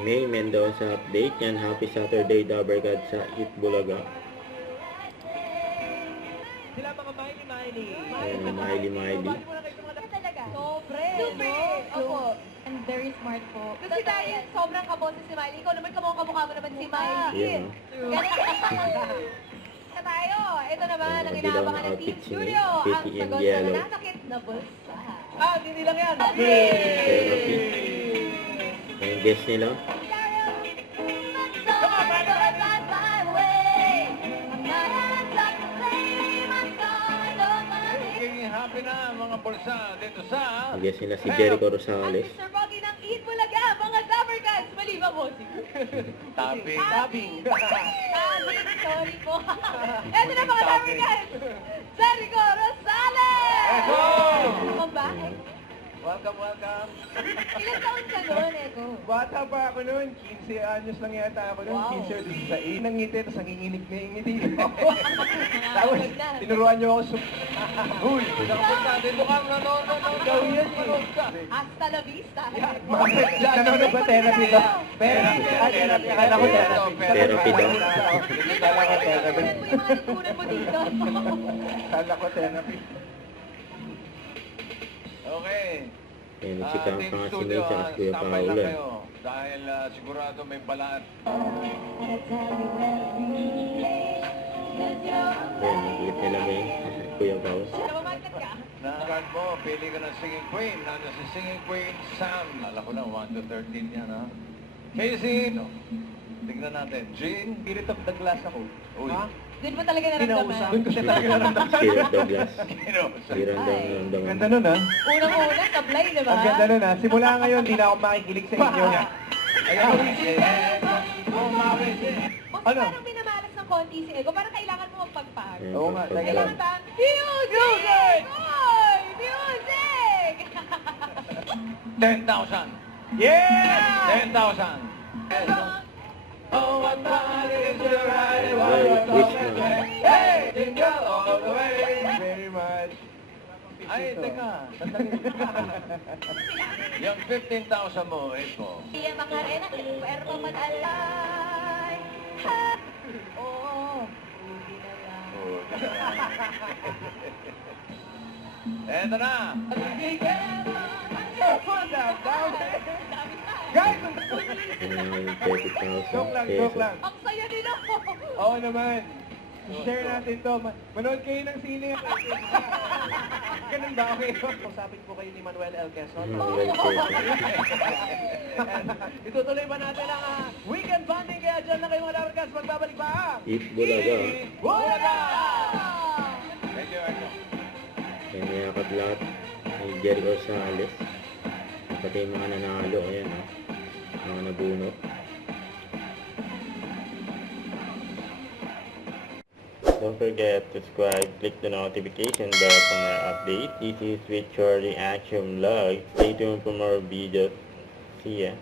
May Mendoza update. Yan, happy Saturday, Dabber God sa Eat Bulaga. Sila mga Miley. Ayan, Miley. Sobre. Opo. And very smart po. Kasi dahil sobrang kaboses si Miley, ikaw naman kamukha mo naman si Miley. Yan, Na tayo. Ito naman ang Ayan, inaabangan ng bilang Team outfit Studio. ni Ang Katie sagot and sa Yellow. nananakit na bulsa. Hindi lang yan. Therapy. Ayan, guess nila. Magiging happy na mga bulsa dito sa... Guess nila si Jericho Ang Rosales. Mr. Boggy ng Eat Bulaga, mga Dabber Gods, mali ba, bossing? Tapping. Sorry po. Ito na mga Dabber Gods, Jericho Rosales! Echo! Ang bahay. Welcome. Ilan taon ka noon, Eko? Bata pa ako noon, 15 anyos lang yata ako noon, Wow. 15 or 16. Nangiti, tapos nanginginig na yung ngiti. Tapos, Tinuruan niyo ako Uy, dapat natin mukhang nanonood. Ikaw yun eh. Manood ka. hasta la vista. Nanonood ba therapy ba? Therapy. Akala ko therapy. Therapy daw. Akala ko therapy. Ano po yung mga natutunan mo dito? Akala ko therapy. Okay. Ayan, nagsikap pa nga si May sa Kuya standby lang Paolo. kayo. Dahil sigurado may balaan. Ayan, nag-ulit nila May. Kuya Paolo. Namamarket ka? Na card mo, pili ka ng singing queen. Nandiyan si singing queen Sam. Alam ko na, 1 to 13 yan, ha? Casey, tignan natin. Jean, Spirit of the glass ako. uy. Doon mo talaga naramdaman. Doon ko siya talaga naramdaman. Spirit Douglas. Kino? Spirit Douglas. Ganda nun ha. Unang-una, tablay, di ba? Ang ganda nun ha. Simula ngayon, di na ako makikilig sa inyo. Ayaw, Boss, Ano? parang minamalas ng konti si Ego. Parang kailangan mo magpagpag. Ayan, Oo nga, pagpag- Kailangan ba? Music! Oy! Music! 10,000. Yeah! 10,000. Oh, what fun it is to ride Merry Christmas. Hey, jingle all the way. Very much. Ay, teka. Yung 15,000 mo, Eko. Iya Macarena, puerto madalay. Oo, hindi na lang. Eto na. Guys! Ayan, 30,000 Joke lang, pesos. joke lang. Ang saya nila. Oo naman. Share natin to. Manood kayo ng sine. Ganun ba? Okay. Usapin po kayo ni Manuel L. Quezon. Well, pesos. Itutuloy ba natin ang weekend bonding? Kaya dyan na kayo mga Dabarkas. Magbabalik pa ang Eat Bulaga. Bulaga! Thank you, Eko. Ayan, niyakap lahat ni Jericho Rosales. Pati yung mga nanalo. Ayan, mga nabunot. Don't forget to subscribe, click the notification bell for more updates. This is with Charlie Action Vlog. Stay tuned for more videos. See ya.